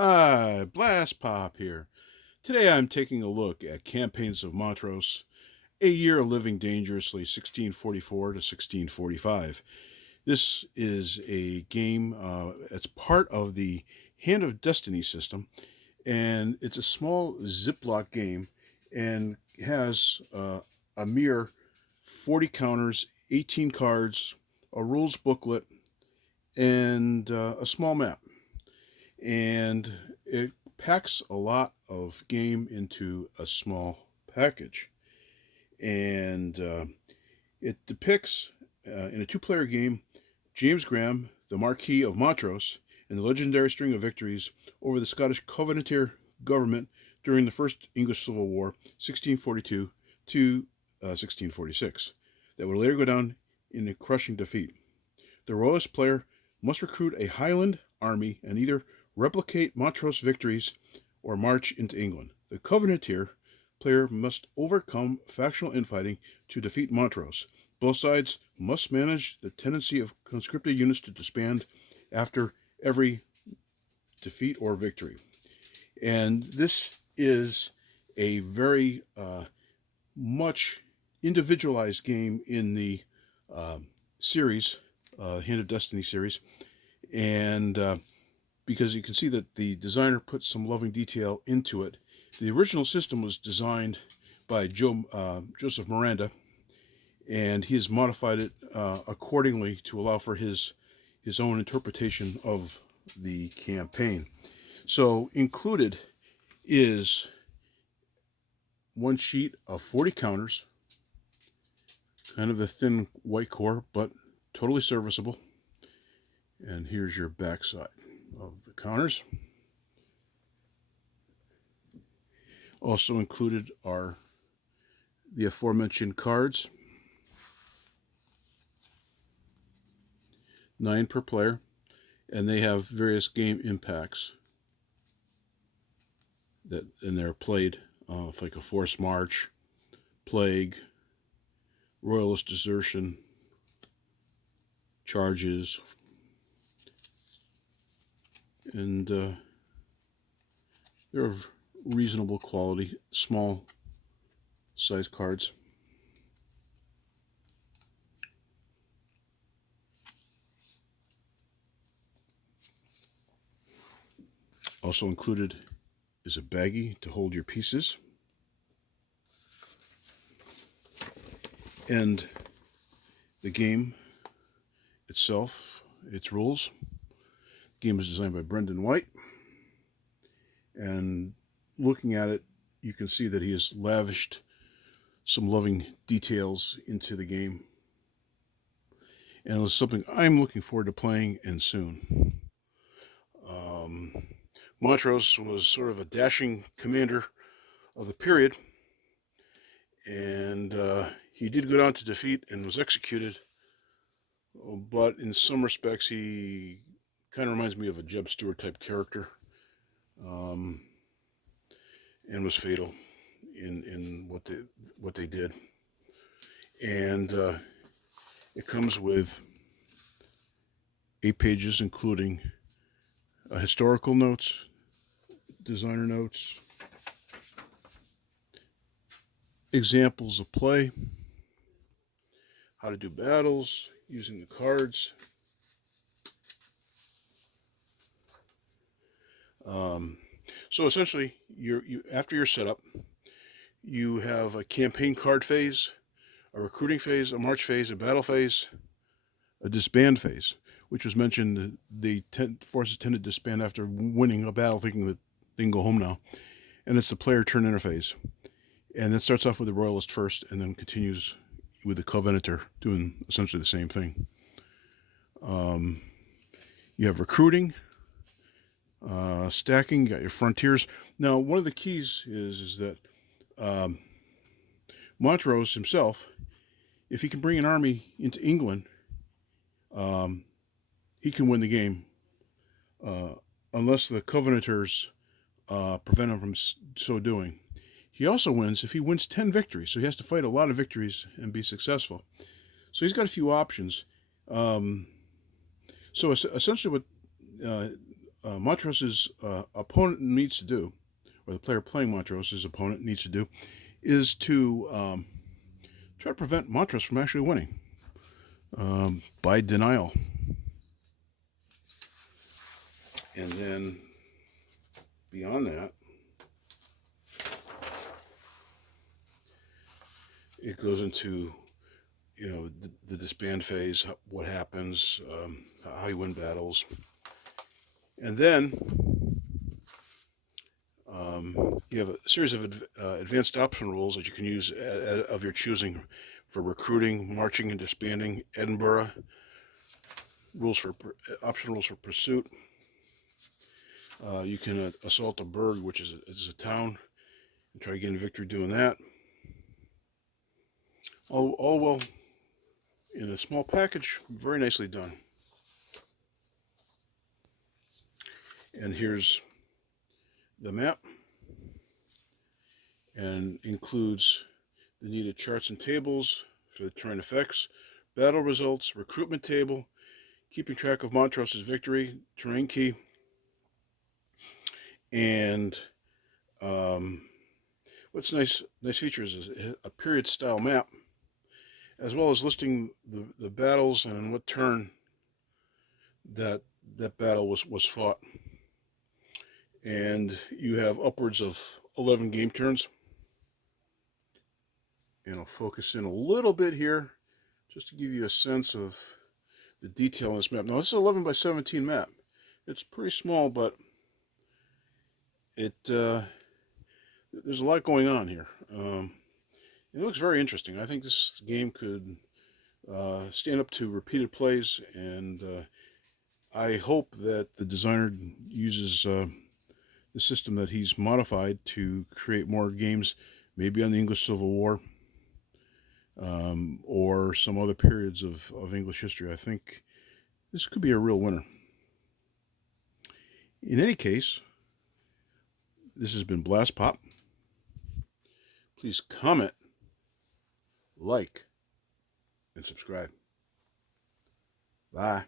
Hi, Blastpop here. Today I'm taking a look at Campaigns of Montrose, A Year of Living Dangerously, 1644 to 1645. This is a game, it's part of the Hand of Destiny system, and it's a small Ziploc game and has a mere 40 counters, 18 cards, a rules booklet, and a small map. And it packs a lot of game into a small package. And it depicts, in a two-player game, James Graham, the Marquis of Montrose, and the legendary string of victories over the Scottish Covenanter government during the First English Civil War, 1642 to 1646, that would later go down in a crushing defeat. The Royalist player must recruit a Highland army and either replicate Montrose victories or march into England. The Covenanter player must overcome factional infighting to defeat Montrose. Both sides must manage the tendency of conscripted units to disband after every defeat or victory. And this is a very much individualized game in the series, Hand of Destiny series. And because you can see that the designer put some loving detail into it. The original system was designed by Joseph Miranda, and he has modified it accordingly to allow for his own interpretation of the campaign. So included is one sheet of 40 counters, kind of a thin white core, but totally serviceable. And here's your backside of the counters. Also included are the aforementioned cards, 9 per player, and they have various game impacts and they're played, like a forced march, plague, royalist desertion, charges, and they're of reasonable quality, small size cards. Also included is a baggie to hold your pieces, and the game itself, its rules. The game is designed by Brendan Whyte, and looking at it, you can see that he has lavished some loving details into the game, and it's something I'm looking forward to playing and soon. Montrose was sort of a dashing commander of the period, and he did go down to defeat and was executed, but in some respects he kind of reminds me of a Jeb Stuart type character, and was fatal in what they did. And it comes with 8 pages, including historical notes, designer notes, examples of play, how to do battles using the cards. So essentially, you after your setup, you have a campaign card phase, a recruiting phase, a march phase, a battle phase, a disband phase, which was mentioned. Forces tend to disband after winning a battle, thinking that they can go home now. And it's the player turn interface. And that starts off with the Royalist first, and then continues with the Covenanter, doing essentially the same thing. You have recruiting, stacking, you got your frontiers. Now, one of the keys is that Montrose himself, if he can bring an army into England, he can win the game, unless the Covenanters prevent him from so doing. He also wins if he wins 10 victories, so he has to fight a lot of victories and be successful. So he's got a few options. So essentially what Montrose's opponent needs to do, or the player playing Montrose's opponent needs to do, is to try to prevent Montrose from actually winning by denial. And then beyond that, it goes into, you know, the disband phase, what happens, how you win battles. And then you have a series of advanced option rules that you can use of your choosing for recruiting, marching, and disbanding. Edinburgh rules for option rules for pursuit. You can assault a burg, which is a town, and try to gain a victory doing that. All well in a small package, very nicely done. And here's the map, and includes the needed charts and tables for the terrain effects, battle results, recruitment table, keeping track of Montrose's victory, terrain key, and what's nice features is a period style map, as well as listing the battles and in what turn that battle was fought. And you have upwards of 11 game turns. And I'll focus in a little bit here just to give you a sense of the detail on this map. Now, this is an 11 by 17 map. It's pretty small, but there's a lot going on here. It looks very interesting. I think this game could stand up to repeated plays, and I hope that the designer uses the system that he's modified to create more games, maybe on the English Civil War, or some other periods of English history. I think this could be a real winner. In any case, this has been Blastpop. Please comment, like, and subscribe. Bye.